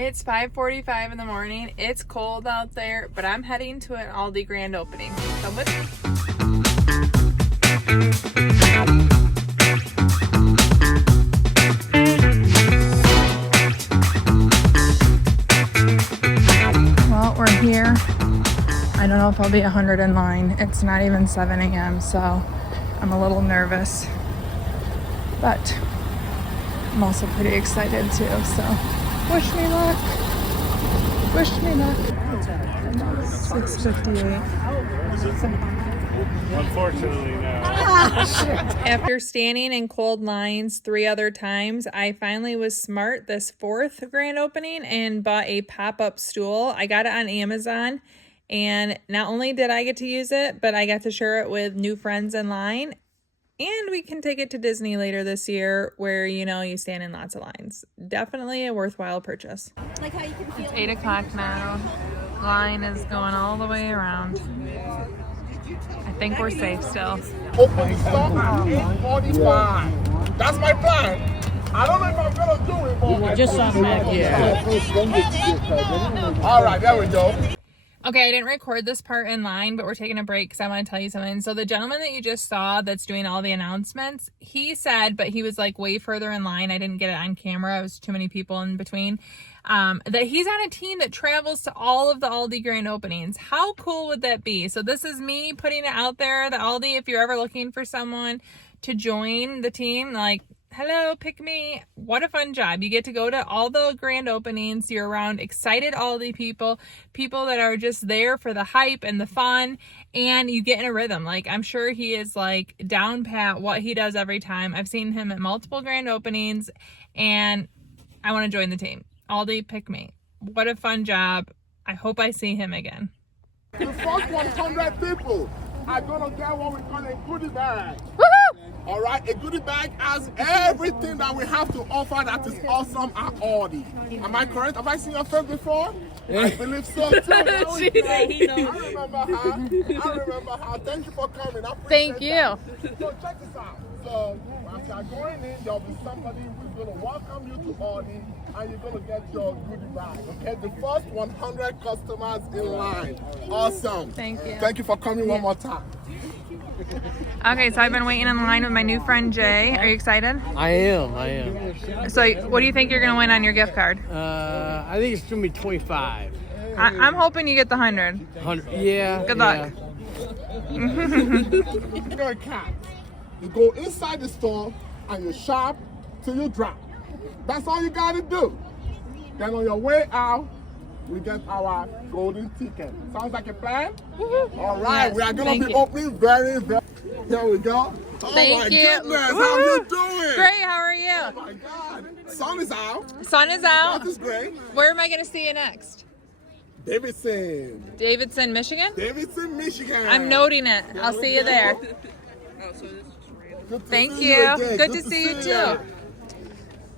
It's 5:45 in the morning. It's cold out there, but I'm heading to an Aldi grand opening. Come with me. Well, we're here. I don't know if I'll be 100 in line. It's not even 7 a.m., so I'm a little nervous. But I'm also pretty excited too, so wish me luck. Wish me luck. 6:58. Unfortunately, no. After standing in cold lines 3 other times, I finally was smart this 4th grand opening and bought a pop-up stool. I got it on Amazon, and not only did I get to use it, but I got to share it with new friends in line. And we can take it to Disney later this year where, you know, you stand in lots of lines. Definitely a worthwhile purchase. Like how you can feel. It's 8 o'clock now. Line is going all the way around. I think we're safe still. Open the store at 8:45. That's my plan. I don't know if I'm gonna do it, but Just something back here. all right, there we go. Okay, I didn't record this part in line, but we're taking a break because I want to tell you something. So the gentleman that you just saw that's doing all the announcements, he said, but he was like way further in line. I didn't get it on camera. It was too many people in between. That he's on a team that travels to all of the Aldi grand openings. How cool would that be? So this is me putting it out there. The Aldi, if you're ever looking for someone to join the team, like, hello, pick me. What a fun job. You get to go to all the grand openings. You're around excited Aldi people that are just there for the hype and the fun, and you get in a rhythm. Like, I'm sure he is like down pat what he does every time. I've seen him at multiple grand openings, and I want to join the team. Aldi, pick me. What a fun job. I hope I see him again. The first 100 people are gonna get what we call a goodie bag. All right, a goodie bag has everything that we have to offer that is awesome at Aldi. Am I correct? Have I seen your face before? I believe so too. I remember her. Thank you for coming. I appreciate Thank you. that. So check this out. So as you're going in, there'll be somebody who's going to welcome you to Aldi, and you're going to get your goodie bag. Okay, the first 100 customers in line. Awesome. Thank you. Thank you for coming one more time. Okay, so I've been waiting in line with my new friend Jay. Are you excited? I am. So what do you think you're going to win on your gift card? I think it's gonna be 25. I'm hoping you get the 100. 100. Yeah. Good luck. You're a cat. You go inside the store and you shop till you drop. That's all you gotta do. Then on your way out, we get our golden ticket. Sounds like a plan? All right, Yes, we are gonna thank be you. opening very. Here we go. Oh Thank my you. goodness, how Woo! you doing? Great, how are Oh you? my God, sun is out. Sun is out. That is great. Where am I going to see you next? Davidson, Michigan? Davidson, Michigan. I'm noting it. I'll see you there. Good to Thank see you. again. Good to see you too.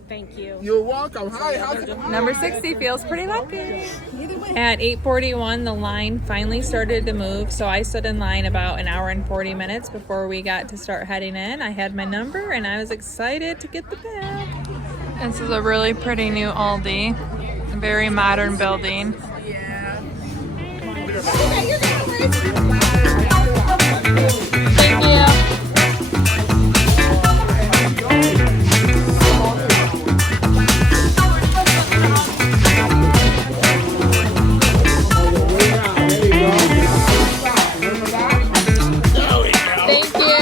Thank you. You're welcome. Hi, how's it going? Number 60 feels pretty lucky. At 8:41, the line finally started to move, so I stood in line about an hour and 40 minutes before we got to start heading in. I had my number, and I was excited to get the bag. This is a really pretty new Aldi. A very modern building. Thank you. Thank you.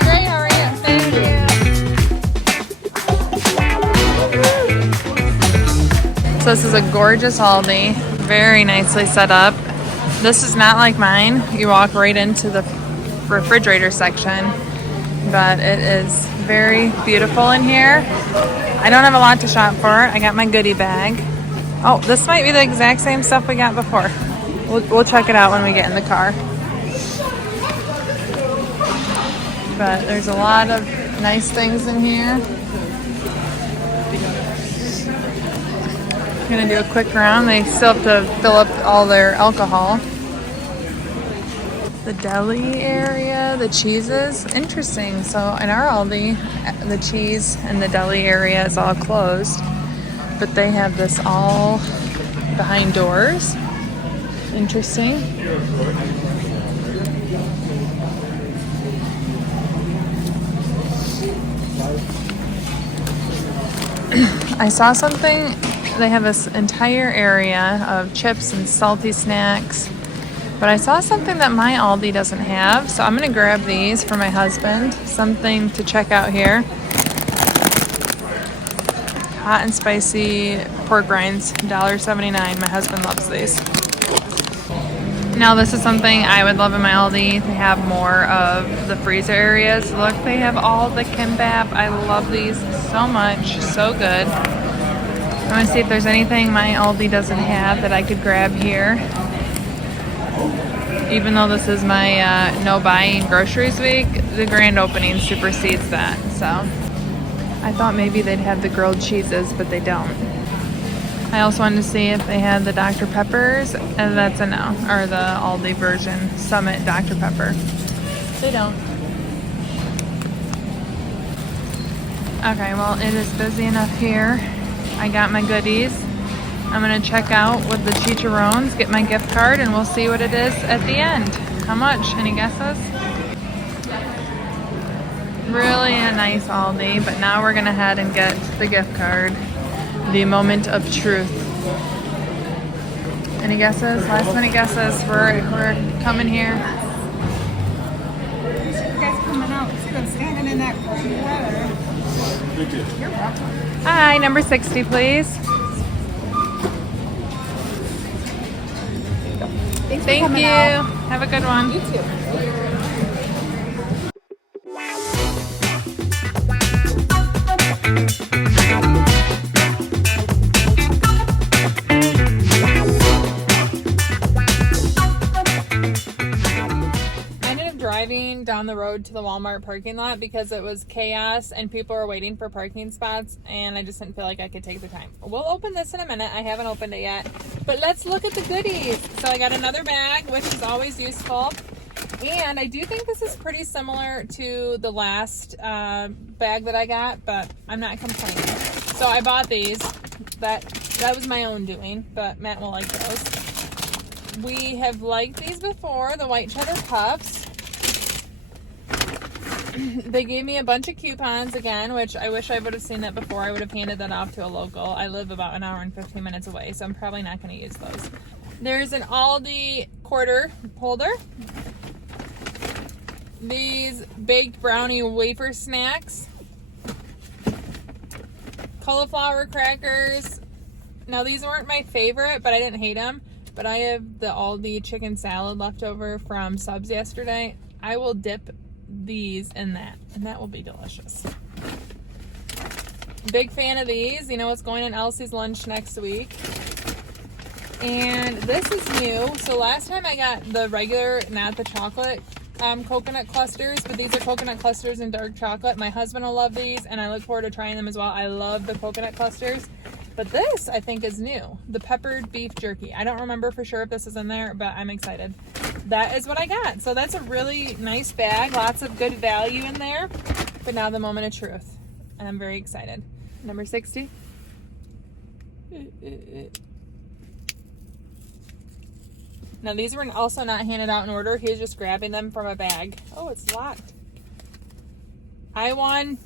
Great, how are you? Thank you. So this is a gorgeous Aldi, very nicely set up. This is not like mine. You walk right into the refrigerator section, but it is very beautiful in here. I don't have a lot to shop for. I got my goodie bag. Oh, this might be the exact same stuff we got before. We'll check it out when we get in the car. But there's a lot of nice things in here. I'm gonna do a quick round. They still have to fill up all their alcohol. The deli area, the cheeses, interesting. So in our Aldi, the cheese and the deli area is all closed. but they have this all behind doors. Interesting. I saw something. They have this entire area of chips and salty snacks. But I saw something that my Aldi doesn't have, so I'm going to grab these for my husband. Something to check out here. Hot and spicy pork rinds, $1.79. My husband loves these. Now this is something I would love in my Aldi. They have more of the freezer areas. Look, they have all the kimbap. I love these so much. So good. I'm going to see if there's anything my Aldi doesn't have that I could grab here. Even though this is my no buying groceries week, the grand opening supersedes that. So I thought maybe they'd have the grilled cheeses, but they don't. I also wanted to see if they had the Dr. Peppers, and that's a no, or the Aldi version, Summit Dr. Pepper. They don't. Okay, well, it is busy enough here. I got my goodies. I'm going to check out with the chicharrones, get my gift card, and we'll see what it is at the end. How much? Any guesses? Really a nice Aldi, but now we're going to head and get the gift card. The moment of truth. Any guesses? Last minute guesses? We're coming here. You guys coming out. See them standing in that cold weather. You're welcome. Hi, number 60, please. Thank you. Have a good one. You too. Driving down the road to the Walmart parking lot because it was chaos and people were waiting for parking spots, and I just didn't feel like I could take the time. We'll open this in a minute. I haven't opened it yet, but let's look at the goodies. So I got another bag, which is always useful, and I do think this is pretty similar to the last bag that I got, but I'm not complaining. So I bought these. That was my own doing, but Matt will like those. We have liked these before, the white cheddar puffs. They gave me a bunch of coupons again, which I wish I would have seen that before. I would have handed that off to a local. I live about an hour and 15 minutes away, so I'm probably not going to use those. There's an Aldi quarter holder. These baked brownie wafer snacks. Cauliflower crackers. Now these weren't my favorite, but I didn't hate them. But I have the Aldi chicken salad left over from subs yesterday. I will dip these in that, and that will be delicious. Big fan of these. You know what's going on Elsie's lunch next week. And this is new. So last time I got the regular, not the chocolate coconut clusters, but these are coconut clusters and dark chocolate. My husband will love these, and I look forward to trying them as well. I love the coconut clusters. But this, I think, is new. The peppered beef jerky. I don't remember for sure if this is in there, but I'm excited. That is what I got. So that's a really nice bag. Lots of good value in there. But now the moment of truth. And I'm very excited. Number 60. Now these were also not handed out in order. He was just grabbing them from a bag. Oh, it's locked. I won.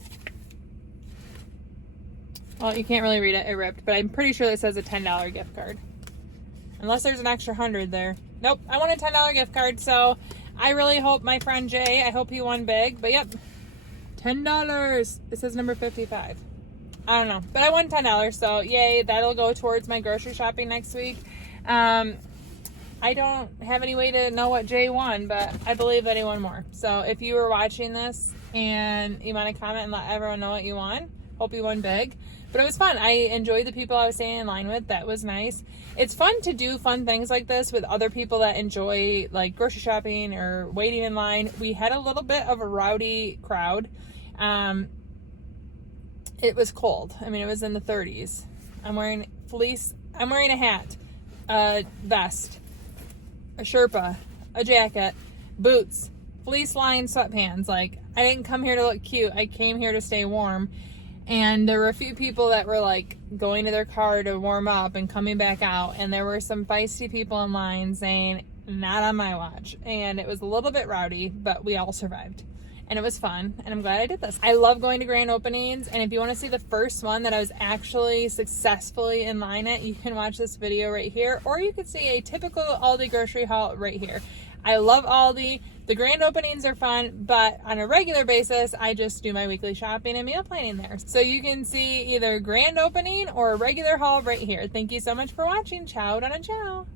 Well, you can't really read it. It ripped. But I'm pretty sure it says a $10 gift card. Unless there's an extra 100 there. Nope, I won a $10 gift card. So I really hope my friend Jay, I hope he won big. But yep, $10. It says number 55. I don't know. But I won $10. So yay, that'll go towards my grocery shopping next week. I don't have any way to know what Jay won, but I believe that he won more. So if you were watching this and you want to comment and let everyone know what you won, hope you won big. But it was fun. I enjoyed the people I was standing in line with. That was nice. It's fun to do fun things like this with other people that enjoy like grocery shopping or waiting in line. We had a little bit of a rowdy crowd. It was cold. I mean, it was in the 30s. I'm wearing fleece. I'm wearing a hat, a vest, a Sherpa, a jacket, boots, fleece lined sweatpants. Like, I didn't come here to look cute. I came here to stay warm. And there were a few people that were like going to their car to warm up and coming back out. And there were some feisty people in line saying, not on my watch. And it was a little bit rowdy, but we all survived. And it was fun. And I'm glad I did this. I love going to grand openings. And if you want to see the first one that I was actually successfully in line at, you can watch this video right here. Or you could see a typical Aldi grocery haul right here. I love Aldi. The grand openings are fun, but on a regular basis, I just do my weekly shopping and meal planning there. So you can see either grand opening or a regular haul right here. Thank you so much for watching. Ciao, donna, ciao.